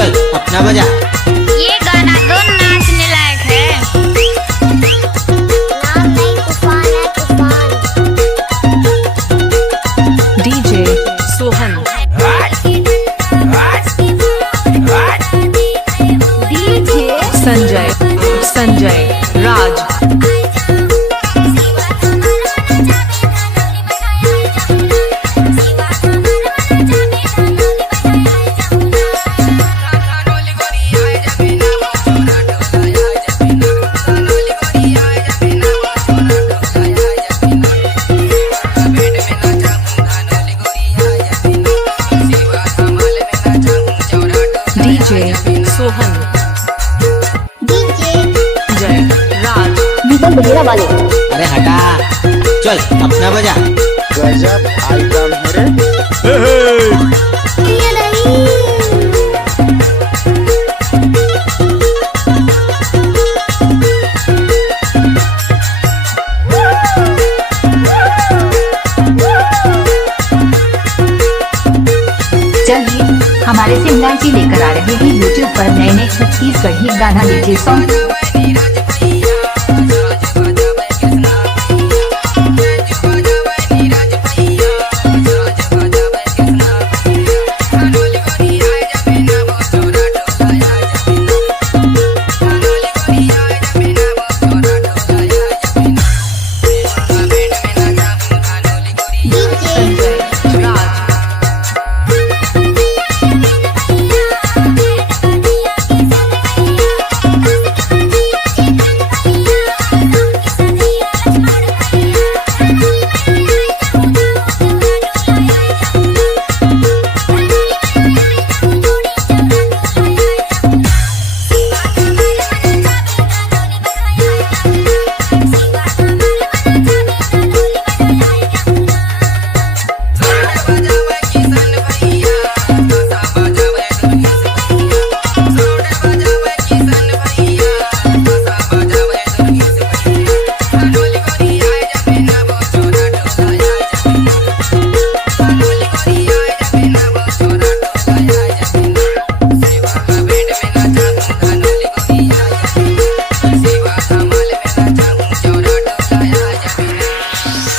चल अपना बजा। ये गाना तो नाचने लायक है। नाम नहीं तूफान है तूफान। डीजे सोहन, डीजे संजय राज, डीजे सोहन, डीजे जय राज, दीपक बघेरा वाले। अरे हटा, चल अपना बजा। गजब आइटम है रे। ये नहीं। चलिए हमारे सिमरन जी लेकर आ रहे हैं यूट्यूब पर नए नए छत्तीसगढ़ी गाना डीजे सॉन्ग।